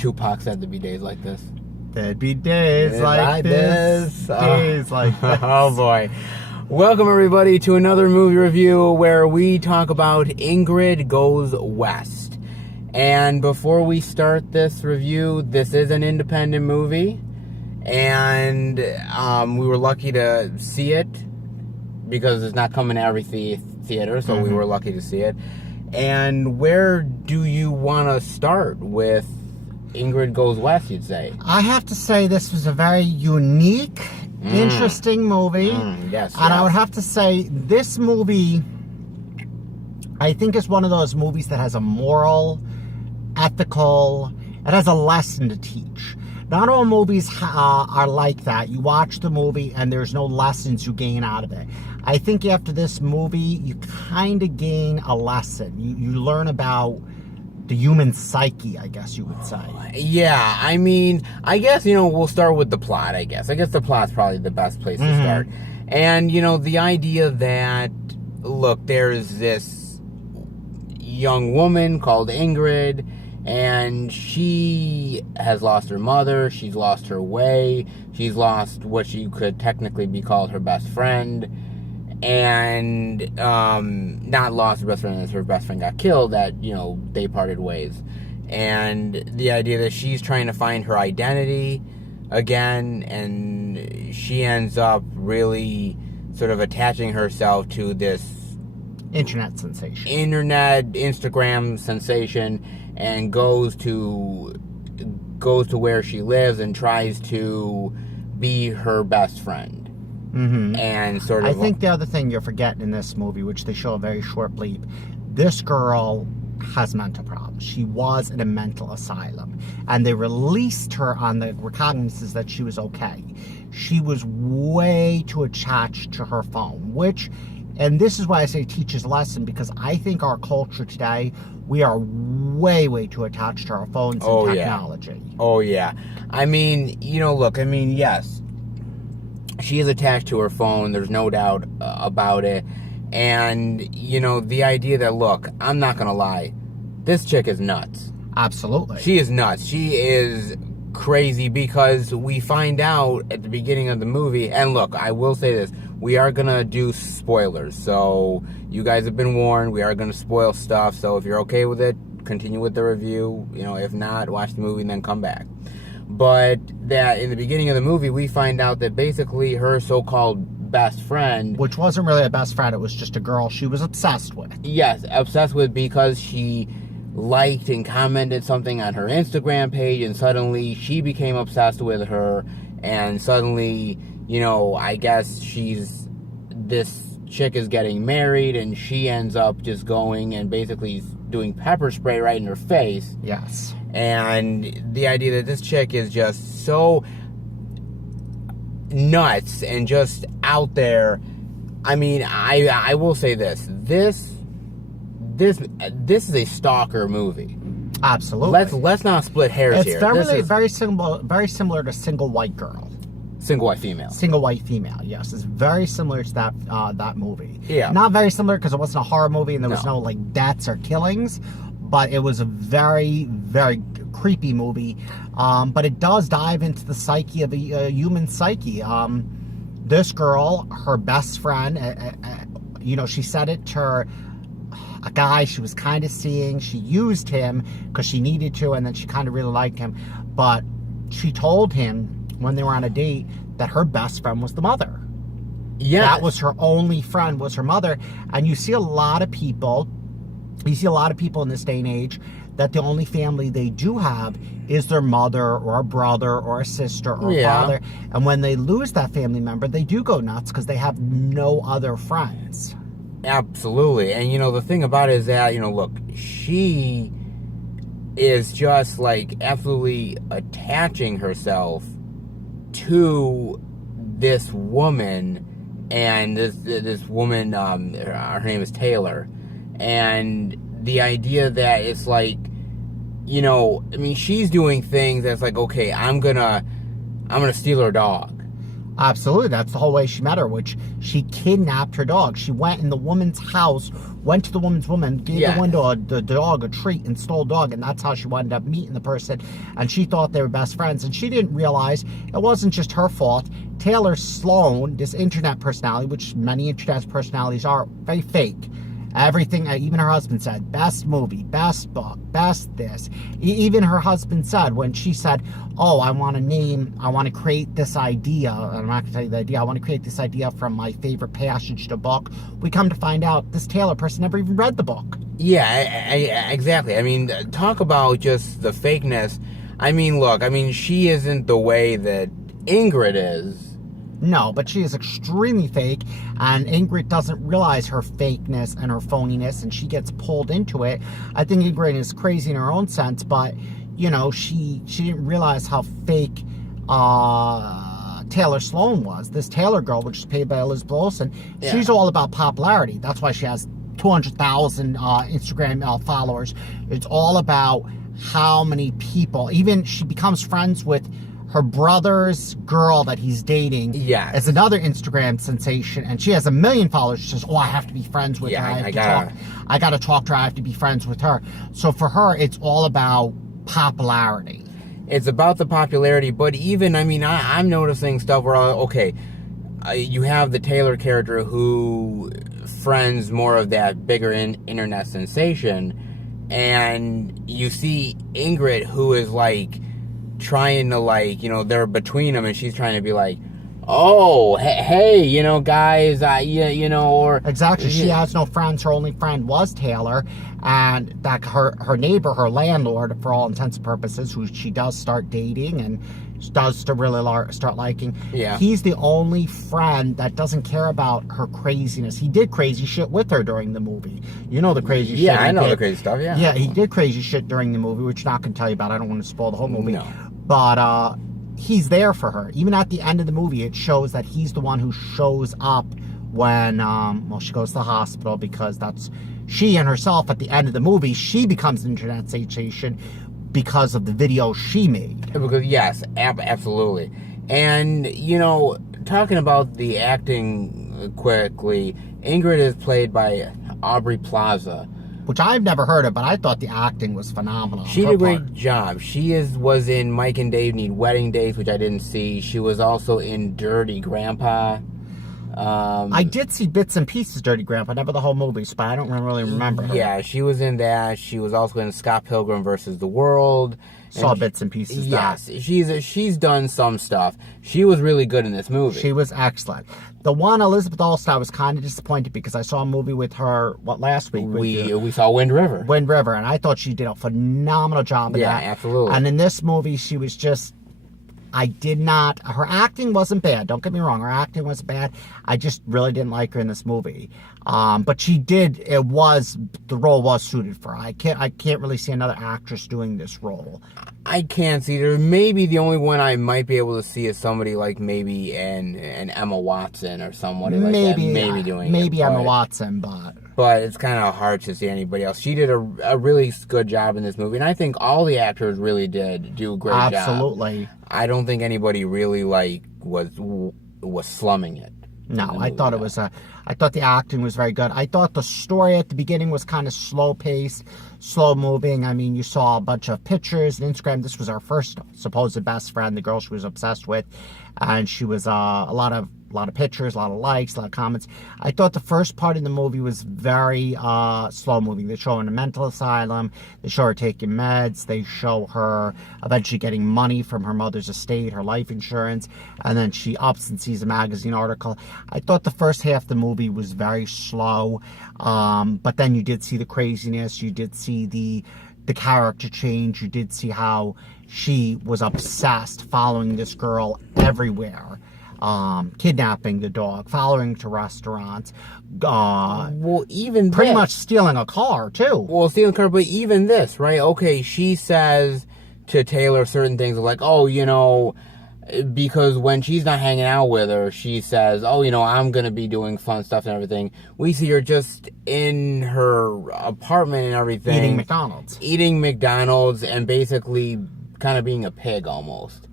Tupac said there'd be days like this. There'd be days like this. Days like this. Oh boy. Welcome everybody to another movie review where we talk about Ingrid Goes West. And before we start this review, this is an independent movie. And we were lucky to see it because it's not coming to every theater, so we were lucky to see it. And where do you want to start with Ingrid Goes West, you'd say? I have to say this was a very unique, interesting movie. Yes. And I would have to say this movie, I think, is one of those movies that has a moral, ethical, it has a lesson to teach. Not all movies are like that. You watch the movie and there's no lessons you gain out of it. I think after this movie, you kind of gain a lesson. You learn about the human psyche, I guess you would say. Yeah, I mean, I guess, we'll start with the plot, I guess. I guess the plot's probably the best place to start. And, the idea that, look, there's this young woman called Ingrid, and she has lost her mother, she's lost her way, she's lost what she could technically be called her best friend, and not lost her best friend as her best friend got killed, that, they parted ways. And the idea that she's trying to find her identity again, and she ends up really sort of attaching herself to this internet sensation. Instagram sensation, and goes to where she lives and tries to be her best friend. And sort of, I think the other thing you're forgetting in this movie, which they show a very short bleep, this girl has mental problems. She was in a mental asylum, and they released her on the recognizances that she was okay. She was way too attached to her phone, and this is why I say teaches a lesson, because I think our culture today, we are way, way too attached to our phones and technology. Oh, yeah. I mean, yes, she is attached to her phone. There's no doubt about it. And, the idea that, look, I'm not going to lie, this chick is nuts. Absolutely. She is nuts. She is crazy, because we find out at the beginning of the movie, and look, I will say this, we are going to do spoilers, so you guys have been warned, we are going to spoil stuff, so if you're okay with it, continue with the review, if not, watch the movie and then come back. But that in the beginning of the movie, we find out that basically her so-called best friend, which wasn't really a best friend, it was just a girl she was obsessed with. Yes, obsessed with, because she liked and commented something on her Instagram page, and suddenly she became obsessed with her, and suddenly, I guess this chick is getting married, and she ends up just going and basically doing pepper spray right in her face. Yes. And the idea that this chick is just so nuts and just out there. I mean, I will say this is a stalker movie. Absolutely. Let's not split hairs here. It's very similar to Single White Girl. Single White Female. Single White Female, yes. It's very similar to that movie. Yeah. Not very similar because it wasn't a horror movie and there was no deaths or killings, but it was a very, very creepy movie. But it does dive into the psyche of a human psyche. This girl, her best friend, she said it to a guy she was kind of seeing. She used him because she needed to, and then she kind of really liked him. But she told him when they were on a date that her best friend was the mother. Yeah. That was her only friend, was her mother. And you see a lot of people in this day and age that the only family they do have is their mother or a brother or a sister or a father. And when they lose that family member, they do go nuts because they have no other friends. Absolutely. And, the thing about it is that, look, she is just, absolutely attaching herself to this woman, and this woman, her name is Taylor. And the idea that it's she's doing things that's okay, I'm gonna steal her dog. Absolutely. That's the whole way she met her, which she kidnapped her dog. She went in the woman's house, went to the woman's woman, gave the dog a treat, and stole the dog, and that's how she wound up meeting the person. And she thought they were best friends, and she didn't realize it wasn't just her fault. Taylor Sloan, this internet personality, which many internet personalities are, very fake. Everything, even her husband said, best movie, best book, best this. Even her husband said, when she said, oh, I want to create this idea, and I'm not going to tell you the idea, I want to create this idea from my favorite passage to book. We come to find out this Taylor person never even read the book. Yeah, exactly. I mean, talk about just the fakeness. I mean, look, she isn't the way that Ingrid is. No, but she is extremely fake, and Ingrid doesn't realize her fakeness and her phoniness, and she gets pulled into it. I think Ingrid is crazy in her own sense, but, you know, she didn't realize how fake Taylor Sloan was. This Taylor girl, which is played by Elizabeth Olsen, she's all about popularity. That's why she has 200,000 Instagram followers. It's all about how many people, even she becomes friends with her brother's girl that he's dating. Yeah. It's another Instagram sensation, and she has 1 million followers. She says, oh, I have to be friends with her. I gotta talk to her. I have to be friends with her. So for her, it's all about popularity. It's about the popularity, but even, I'm noticing stuff where, you have the Taylor character who friends more of that bigger internet sensation, and you see Ingrid, who is like, trying to they're between them, and she's trying to be like, oh, hey, guys, or exactly. She has no friends. Her only friend was Taylor, and that her neighbor, her landlord, for all intents and purposes, who she does start dating and does to really start liking. Yeah, he's the only friend that doesn't care about her craziness. He did crazy shit with her during the movie. You know the crazy shit. Yeah, I know the crazy stuff. Yeah, he did crazy shit during the movie, which I'm not gonna tell you about. I don't want to spoil the whole movie. No. But he's there for her. Even at the end of the movie, it shows that he's the one who shows up when, she goes to the hospital, because that's, she and herself at the end of the movie, she becomes an internet sensation because of the video she made. Because, yes, absolutely. And, talking about the acting quickly, Ingrid is played by Aubrey Plaza, which I've never heard of, but I thought the acting was phenomenal. She did a great job. She was in Mike and Dave Need Wedding Dates, which I didn't see. She was also in Dirty Grandpa. I did see bits and pieces Dirty Grandpa, never the whole movie, but I don't really remember her. Yeah, she was in that. She was also in Scott Pilgrim versus the World. Saw bits and pieces. Yes, she's done some stuff. She was really good in this movie. She was excellent. The one, Elizabeth Olsen, I was kind of disappointed because I saw a movie with her, last week? We saw Wind River. Wind River, and I thought she did a phenomenal job in that. Yeah, absolutely. And in this movie, she was just, her acting wasn't bad. Don't get me wrong, her acting wasn't bad. I just really didn't like her in this movie. But the role was suited for her. I can't really see another actress doing this role. I can't see. There maybe the only one I might be able to see is somebody like maybe an Emma Watson or somebody like that. Maybe doing maybe Emma Watson, but it's kind of hard to see anybody else. She did a really good job in this movie, and I think all the actors really did do a great job. Absolutely. I don't think anybody really was slumming it. No, I thought I thought the acting was very good. I thought the story at the beginning was kind of slow-paced, slow-moving. You saw a bunch of pictures and Instagram. This was our first supposed best friend, the girl she was obsessed with, and she was a lot of pictures, a lot of likes, a lot of comments. I thought the first part of the movie was very slow-moving. They show her in a mental asylum. They show her taking meds. They show her eventually getting money from her mother's estate, her life insurance, and then she ups and sees a magazine article. I thought the first half of the movie was very slow, but then you did see the craziness. You did see the character change. You did see how she was obsessed, following this girl everywhere. Kidnapping the dog, following to restaurants, even pretty much stealing a car too. Well, stealing a car, but even this, right? Okay, she says to Taylor certain things like, because when she's not hanging out with her, she says, I'm gonna be doing fun stuff and everything. We see her just in her apartment and everything, eating McDonald's, and basically kind of being a pig almost.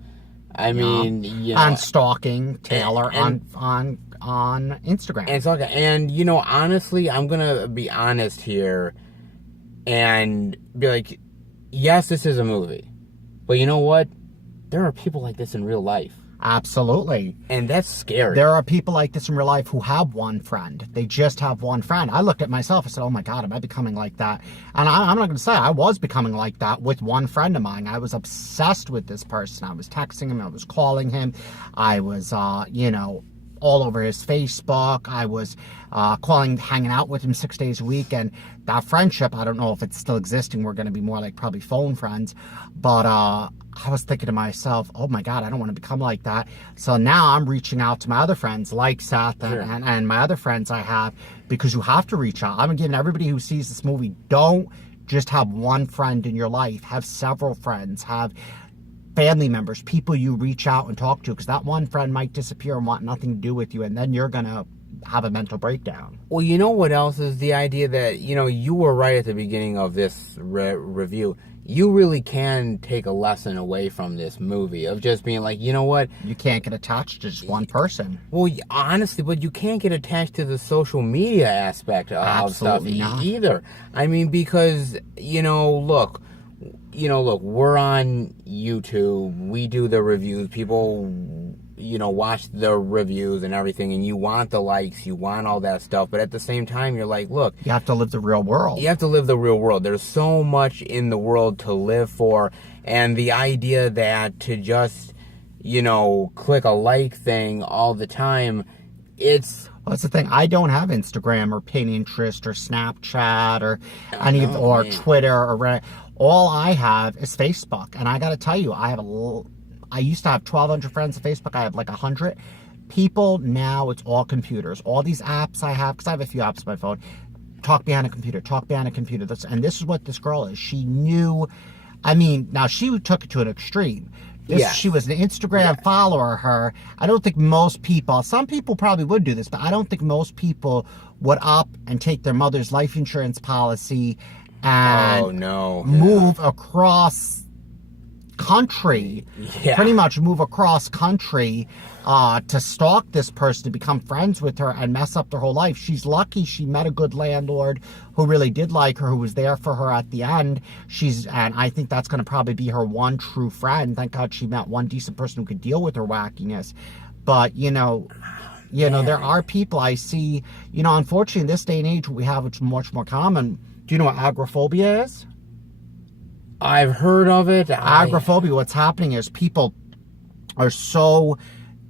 I mean, you know, and stalking Taylor and on Instagram. And you know, honestly, I'm gonna be honest here and be like, yes, this is a movie, but you know what? There are people like this in real life. Absolutely. And that's scary. There are people like this in real life who have one friend. They just have one friend. I looked at myself and said, oh my God, am I becoming like that? And I'm not going to say I was becoming like that with one friend of mine. I was obsessed with this person. I was texting him. I was calling him. I was, all over his Facebook. I was hanging out with him 6 days a week. And that friendship, I don't know if it's still existing. We're going to be more like probably phone friends. But I was thinking to myself, oh my God, I don't want to become like that. So now I'm reaching out to my other friends like Seth and my other friends I have, because you have to reach out. I'm giving everybody who sees this movie, don't just have one friend in your life. Have several friends. Have family members, people you reach out and talk to, because that one friend might disappear and want nothing to do with you, and then you're gonna have a mental breakdown. Well, you know what else is the idea that, you know, you were right at the beginning of this review. You really can take a lesson away from this movie of just being like, you know what? You can't get attached to just one person. Well, honestly, but you can't get attached to the social media aspect of stuff either. I mean, because, look, we're on YouTube. We do the reviews. People, watch the reviews and everything, and you want the likes, you want all that stuff. But at the same time, you're like, look, you have to live the real world. You have to live the real world. There's so much in the world to live for. And the idea that to just, click a like thing all the time, it's... Well, that's the thing. I don't have Instagram or Pinterest or Snapchat or Twitter or all I have is Facebook. And I got to tell you, I used to have 1,200 friends on Facebook. I have like 100 people. Now it's all computers. All these apps I have, because I have a few apps on my phone. Talk behind a computer. And this is what this girl is. She knew, now she took it to an extreme. She was an Instagram follower of her. I don't think most people, some people probably would do this, but I don't think most people would up and take their mother's life insurance policy and move across country, pretty much move across country to stalk this person, to become friends with her and mess up their whole life. She's lucky she met a good landlord who really did like her, who was there for her at the end. And I think that's going to probably be her one true friend. Thank God she met one decent person who could deal with her wackiness. But, there are people I see, unfortunately in this day and age, we have it's much more common. Do you know what agoraphobia is? I've heard of it. Agoraphobia, what's happening is people are so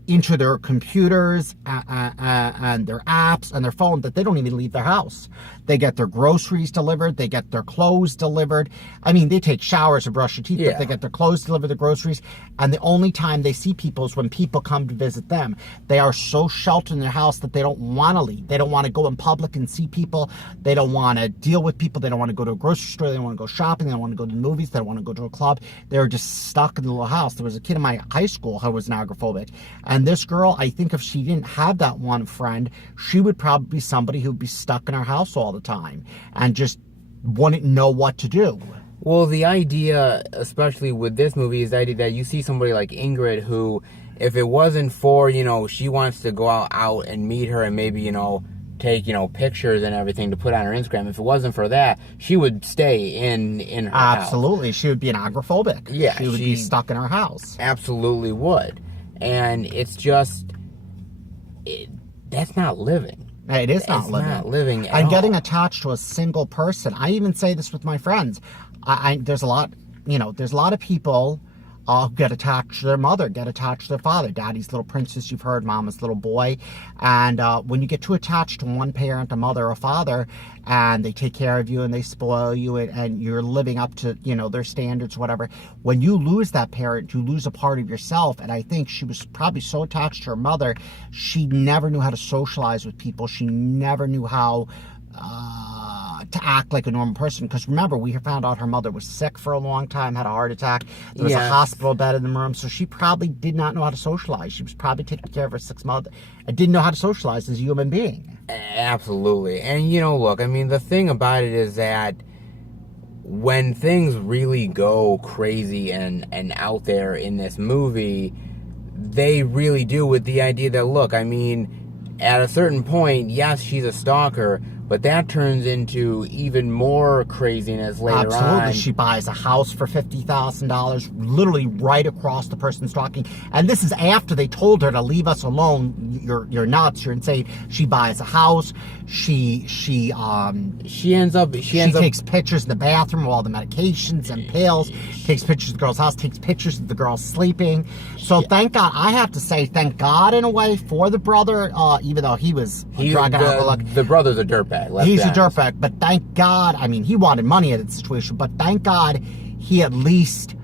into their computers and their apps and their phone that they don't even leave their house. They get their groceries delivered. They get their clothes delivered. They take showers and brush their teeth, but they get their clothes delivered, the groceries. And the only time they see people is when people come to visit them. They are so sheltered in their house that they don't want to leave. They don't want to go in public and see people. They don't want to deal with people. They don't want to go to a grocery store. They don't want to go shopping. They don't want to go to the movies. They don't want to go to a club. They're just stuck in the little house. There was a kid in my high school who was an agoraphobic. And this girl, I think if she didn't have that one friend, she would probably be somebody who'd be stuck in her house all the time and just wouldn't know what to do. Well, the idea, especially with this movie, is the idea that you see somebody like Ingrid who, if it wasn't for, she wants to go out and meet her and maybe, take, pictures and everything to put on her Instagram. If it wasn't for that, she would stay in her house. Absolutely. She would be an agoraphobic. Yeah. She would be stuck in her house. Absolutely would. And it's just, that's not living. It is not living. It's not living at and all. Getting attached to a single person. I even say this with my friends. There's a lot of people get attached to their mother, get attached to their father. Daddy's little princess, you've heard, mama's little boy. And when you get too attached to one parent, a mother or father, and they take care of you and they spoil you and you're living up to, their standards, whatever. When you lose that parent, you lose a part of yourself. And I think she was probably so attached to her mother, she never knew how to socialize with people. She never knew how to act like a normal person. Because remember, we found out her mother was sick for a long time, had a heart attack. There was a hospital bed in the room. So she probably did not know how to socialize. She was probably taking care of her 6 months and didn't know how to socialize as a human being. Absolutely. And, look, the thing about it is that when things really go crazy and out there in this movie, they really do with the idea that, look, I mean, at a certain point, yes, she's a stalker, but that turns into even more craziness later on. Absolutely. She buys a house for $50,000, literally right across the person stalking. And this is after they told her to leave us alone. You're nuts. You're insane. She buys a house. She takes pictures in the bathroom of all the medications and pills. Takes pictures of the girl's house. Takes pictures of the girl sleeping. So thank God. I have to say, thank God in a way for the brother. Even though he was a drug alcoholic. The brother's a dirtbag. He's a dirtbag, but thank God, I mean, he wanted money at the situation, but thank God he at least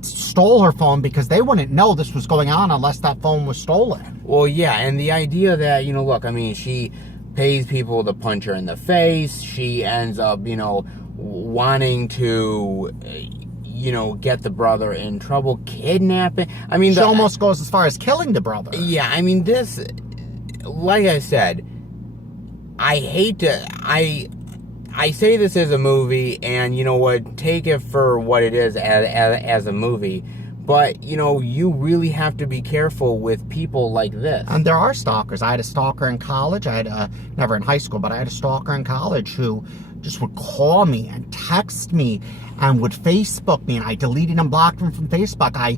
stole her phone, because they wouldn't know this was going on unless that phone was stolen. Well, yeah, and the idea that, look, I mean, she pays people to punch her in the face. She ends up, wanting to, get the brother in trouble, kidnapping. I mean, she almost goes as far as killing the brother. Yeah, I mean, this, like I said, I hate to, I say this as a movie, and you know what, take it for what it is as a movie, but you really have to be careful with people like this. And there are stalkers. I had a stalker in college. I had never in high school, but I had a stalker in college who just would call me and text me and would Facebook me, and I deleted and blocked him from Facebook. I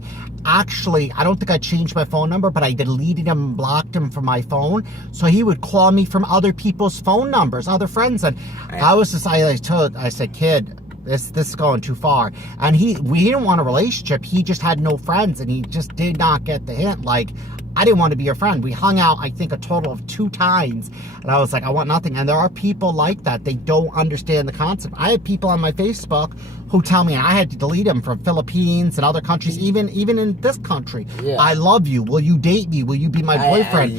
don't think I changed my phone number, but I deleted him and blocked him from my phone. So he would call me from other people's phone numbers, other friends. And I said, kid, this is going too far. And we didn't want a relationship. He just had no friends, and he just did not get the hint. Like, I didn't want to be your friend. We hung out, I think, a total of 2 times. And I was like, I want nothing. And there are people like that. They don't understand the concept. I had people on my Facebook who tell me, and I had to delete them, from Philippines and other countries, even in this country. Yeah. I love you. Will you date me? Will you be my boyfriend?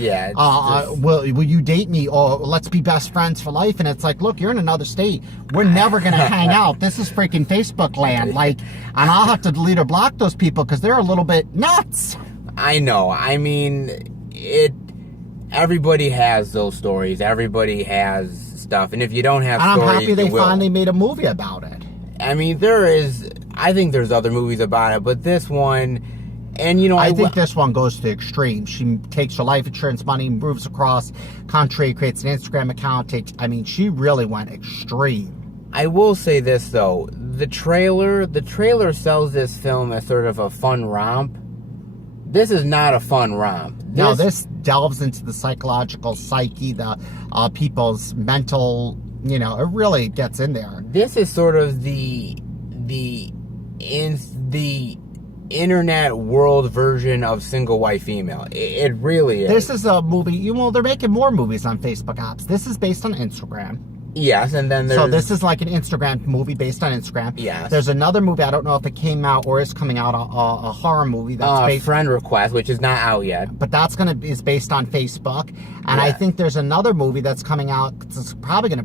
Will you date me? Or let's be best friends for life. And it's like, look, you're in another state. We're never going to hang out. This is freaking Facebook land. Like, and I'll have to delete or block those people because they're a little bit nuts. I know. I mean, everybody has those stories. Everybody has stuff. And if you don't have stories, I'm happy they finally made a movie about it. I mean, I think there's other movies about it, but this one, and I think this one goes to the extreme. She takes her life insurance money, moves across country, creates an Instagram account. She really went extreme. I will say this, though. The trailer sells this film as sort of a fun romp. This is not a fun romp. No, this delves into the psychological psyche, the people's mental, it really gets in there. This is sort of the internet world version of Single White Female. It really is. This is a movie, they're making more movies on Facebook apps. This is based on Instagram. Yes, and then there's... So this is like an Instagram movie based on Instagram. Yes. There's another movie, I don't know if it came out or is coming out, a horror movie that's based... Friend Request, which is not out yet. But is based on Facebook. And I think there's another movie that's coming out, it's probably gonna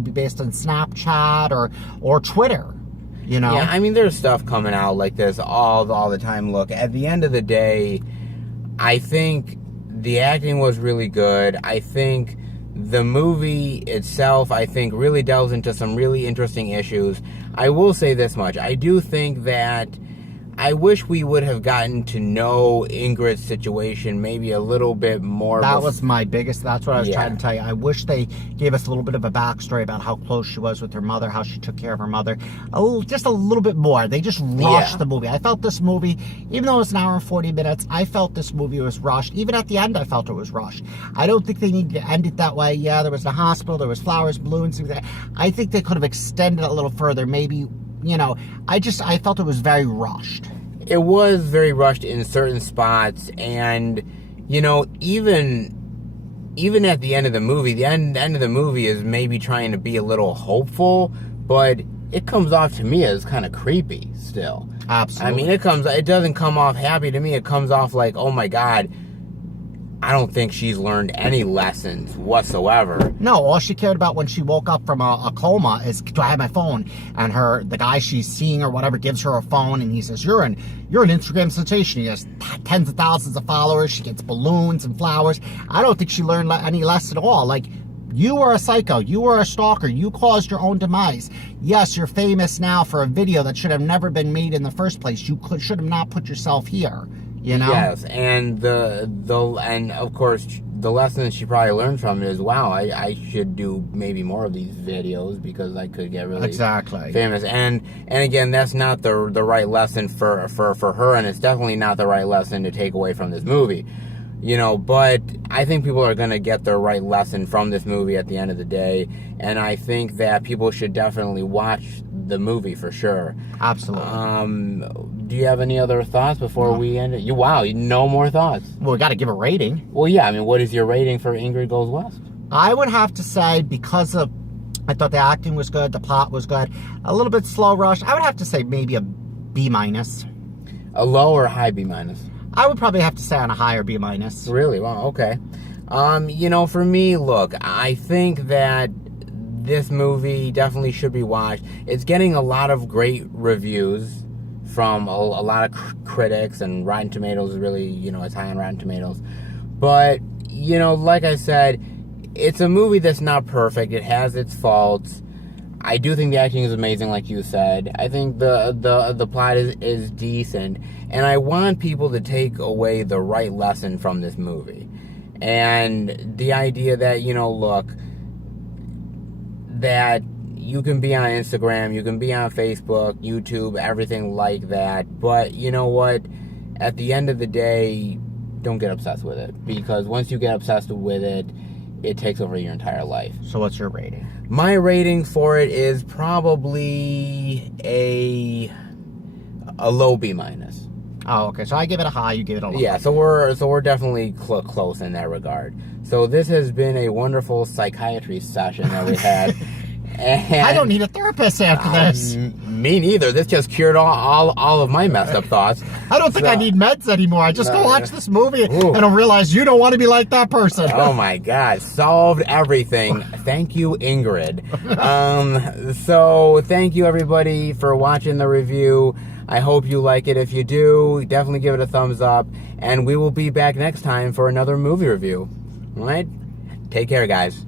be based on Snapchat or Twitter. Yeah, I mean, there's stuff coming out like this all the time. Look, at the end of the day, I think the acting was really good. I think the movie itself, really delves into some really interesting issues. I will say this much. I do think that I wish we would have gotten to know Ingrid's situation maybe a little bit more. That's what I was trying to tell you. I wish they gave us a little bit of a backstory about how close she was with her mother, how she took care of her mother. Just a little bit more. They just rushed the movie. I felt this movie, even though it was an hour and 40 minutes, I felt this movie was rushed. Even at the end, I felt it was rushed. I don't think they needed to end it that way. Yeah, there was the hospital, there was flowers, balloons, things like that. I think they could have extended it a little further. Maybe, I felt it was very rushed. It was very rushed in certain spots, and, even at the end of the movie, the end of the movie is maybe trying to be a little hopeful, but it comes off to me as kind of creepy still. Absolutely. I mean, it doesn't come off happy to me. It comes off like, oh my God, I don't think she's learned any lessons whatsoever. No, all she cared about when she woke up from a coma is, do I have my phone? And the guy she's seeing or whatever gives her a phone, and he says, you're an Instagram sensation. He has tens of thousands of followers. She gets balloons and flowers. I don't think she learned any lesson at all. Like, you are a psycho. You are a stalker. You caused your own demise. Yes, you're famous now for a video that should have never been made in the first place. You should have not put yourself here. You know? Yes, and and of course the lesson she probably learned from it is, wow, I should do maybe more of these videos because I could get really famous. And again, that's not the right lesson for her, and it's definitely not the right lesson to take away from this movie. You know, but I think people are going to get the right lesson from this movie at the end of the day, and I think that people should definitely watch the movie for sure. Absolutely. Do you have any other thoughts before we end it? No more thoughts. Well, we got to give a rating. Well, yeah, I mean, what is your rating for Ingrid Goes West? I would have to say, because I thought the acting was good, the plot was good, a little bit slow rush, I would have to say maybe a B-. A low or high B-? I would probably have to say on a higher B-. Really? Wow, okay. You know, for me, look, I think that this movie definitely should be watched. It's getting a lot of great reviews from a lot of critics, and Rotten Tomatoes is really, you know, it's high on Rotten Tomatoes. But, you know, like I said, it's a movie that's not perfect. It has its faults. I do think the acting is amazing, like you said. I think the plot is decent. And I want people to take away the right lesson from this movie. And the idea that, you know, look, that you can be on Instagram, you can be on Facebook, YouTube, everything like that. But you know what? At the end of the day, don't get obsessed with it. Because once you get obsessed with it, it takes over your entire life. So what's your rating? My rating for it is probably a low B-. Oh, okay. So I give it a high, you give it a low. Yeah, so we're definitely close in that regard. So this has been a wonderful psychiatry session that we had. And I don't need a therapist after this. Me neither. This just cured all of my messed up thoughts. I don't think I need meds anymore. I just go watch this movie and I'll realize you don't want to be like that person. Oh my God. Solved everything. Thank you, Ingrid. So thank you everybody for watching the review. I hope you like it. If you do, definitely give it a thumbs up. And we will be back next time for another movie review. All right? Take care, guys.